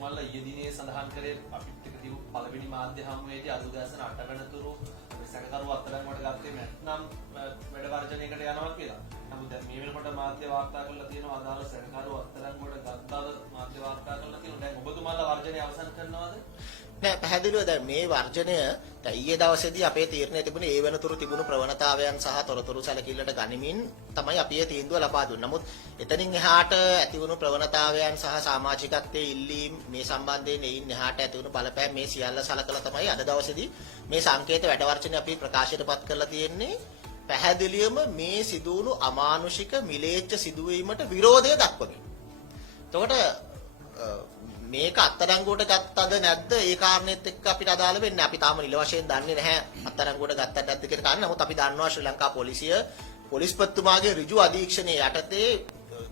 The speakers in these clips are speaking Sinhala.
ඔබතුමාලා ඊයේ දිනේ සඳහන් කරේ අපිට එක තිබු පළවෙනි මාධ්‍ය හමුවේදී අද උදෑසන 8 වෙනිතුරු සැකකරු අත්අඩංගුවට ගත්තේ නැත්නම් වැඩ වර්ජනයකට යනවා කියලා. නමුත් දැන් මේ වෙනකොට මාධ්‍ය වාර්තා කරලා තියෙනවා අදාළ සැකකරු අත්අඩංගුවට ගත්තාද මාධ්‍ය වාර්තා කරලා තියෙනවා. දැන් ඔබතුමාලා වර්ජනය අවසන් කරනවද? නෑ පැහැදිලිව දැන් මේ වර්ජනය දැන් ඊයේ දවසේදී අපේ තීරණය තිබුණේ ඒ වෙනතුරු තිබුණු ප්‍රවණතාවයන් සහ තොරතුරු සැලකිල්ලට ගනිමින් තමයි අපි ඒ තීන්දුව ලබා දුන්නේ. නමුත් එතනින් එහාට ඇති වුණු ප්‍රවණතාවයන් සහ සමාජිකත්වයේ ඉල්ලීම් මේ සම්බන්ධයෙන් එයින් එහාට ඇති වුණු බලපෑම් මේ සියල්ල සලකලා තමයි අද දවසේදී මේ සංකේත වැඩ වර්ජනය අපි ප්‍රකාශයටපත් කරලා තියෙන්නේ. පැහැදිලිවම මේ සිදුවුණු අමානුෂික මිලේච්ඡ සිදුවීමට විරෝධය දක්වමින්. එතකොට මේක අත්අඩංගුවට ගත්තද නැද්ද ඒ කාරණෙත් එක්ක අපිට අදාළ වෙන්නේ. අපි තාම නිල වශයෙන් දන්නේ නැහැ අත්අඩංගුවට ගත්තද නැද්ද කියන කාරණේ. නමුත් අපි දන්නවා ශ්‍රී ලංකා පොලිසිය පොලිස්පතිතුමාගේ ඍජු අධීක්ෂණයේ යටතේ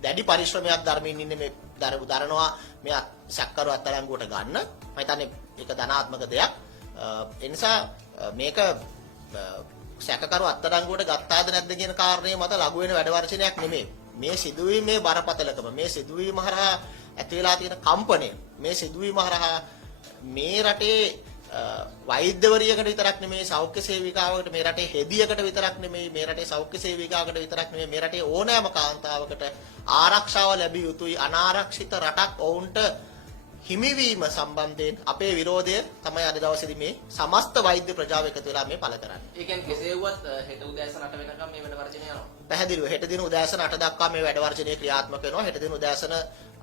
දැඩි පරිශ්‍රමයක් දරමින් ඉන්නේ මේ දරනවා මේ සැකකරු අත්අඩංගුවට ගන්න. මම හිතන්නේ ඒක ධනාත්මක දෙයක්. ඒ නිසා මේක සැකකරු අත්අඩංගුවට ගත්තාද නැද්ද කියන කාරණේ මත ලඝු වෙන වැඩ වර්ජනයක් නෙමෙයි. මේ සිදුවීමේ බරපතලකම මේ සිදුවීම හරහා ඇති වෙලා තියෙන කම්පණය මේ සිදුවීම හරහා මේ රටේ වෛද්‍යවරියකට විතරක් නෙමෙයි සෞඛ්‍ය සේවිකාවකට මේ රටේ හෙදියකට විතරක් නෙමෙයි මේ රටේ සෞඛ්‍ය සේවිකාවකට විතරක් නෙමෙයි මේ රටේ ඕනෑම කාන්තාවකට ආරක්ෂාව ලැබිය යුතුයි. අනාරක්ෂිත රටක් ඔවුන්ට හිමිවීම සම්බන්ධයෙන් අපේ විරෝධය තමයි අද දවසේදී මේ සමස්ත වෛද්‍ය ප්‍රජාව එකතු වෙලා මේ පළ කරන්නේ. ඒ කියන්නේ කෙසේ වුවත් හෙට උදෑසන 8 වෙනකම් මේ වැඩ වර්ජනය යනවා. පැහැදිලිව හෙට දින උදෑසන 8 දක්වා මේ වැඩ වර්ජනය ක්‍රියාත්මක වෙනවා. හෙට දින උදෑසන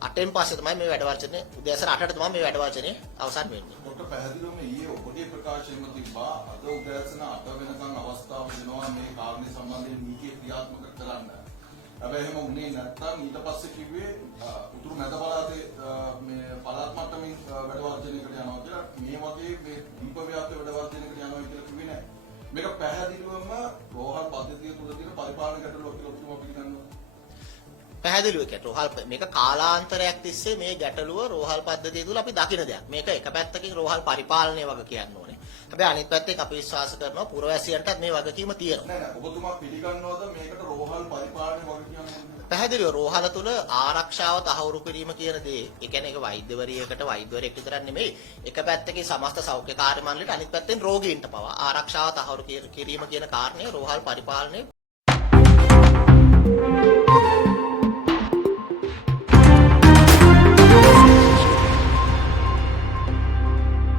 8න් පස්සේ තමයි මේ වැඩ වර්ජනය උදෑසන 8ට තමයි මේ වැඩ වර්ජනය අවසන් වෙන්නේ. ડોક્ટર පැහැදිලිවම ඊයේ ඔබගේ ප්‍රකාශයෙන්ම තිබ්බා අද උදෑසන 8 වෙනකම් අවස්ථාව දෙනවා මේ කාරණේ සම්බන්ධයෙන් නීතිය ක්‍රියාත්මක කරන්න. හැබැයි එහෙම උනේ නැත්නම් ඊට පස්සේ කිව්වේ උතුරු මැද පළාතේ මේ පළාත් මට්ටමින් වැඩ වර්ජනයකට යනවා කියලා. මේ වගේ මේ දීප ව්‍යාප්ත වැඩ වර්ජනයකට යනවා කියලා කිව්වේ නැහැ. මේක පැහැදිලිවම රෝහල් පද්ධතිය තුල තියෙන පරිපාලන ගැටලුවක් කියලා ඔබතුමා පිළිගන්නවා. පැහැදිලිව කියන්නේ රෝහල් මේක කාලාන්තරයක් තිස්සේ මේ ගැටලුව රෝහල් පද්ධතිය තුල අපි දකින දෙයක්. මේක එක පැත්තකින් රෝහල් පරිපාලනය වගේ කියන්න ඕනේ. හැබැයි අනිත් පැත්තෙන් අපි විශ්වාස කරනවා පුරවැසියන්ටත් මේ වගකීම තියෙනවා. නෑ නෑ ඔබතුමා පිළිගන්නවද මේකට රෝහල් පරිපාලනය වගේ කියන්නේ? පැහැදිලිව රෝහල තුල ආරක්ෂාව තහවුරු කිරීම කියන දේ ඒ කියන්නේ ඒක වෛද්‍යවරියකට වෛද්‍යවරයෙක් විතරක් නෙමෙයි එක පැත්තකින් සමස්ත සෞඛ්‍ය කාර්ය මණ්ඩලයට අනිත් පැත්තෙන් රෝගීන්ට පවා ආරක්ෂාව තහවුරු කිරීම කියන කාරණය රෝහල් පරිපාලනයේ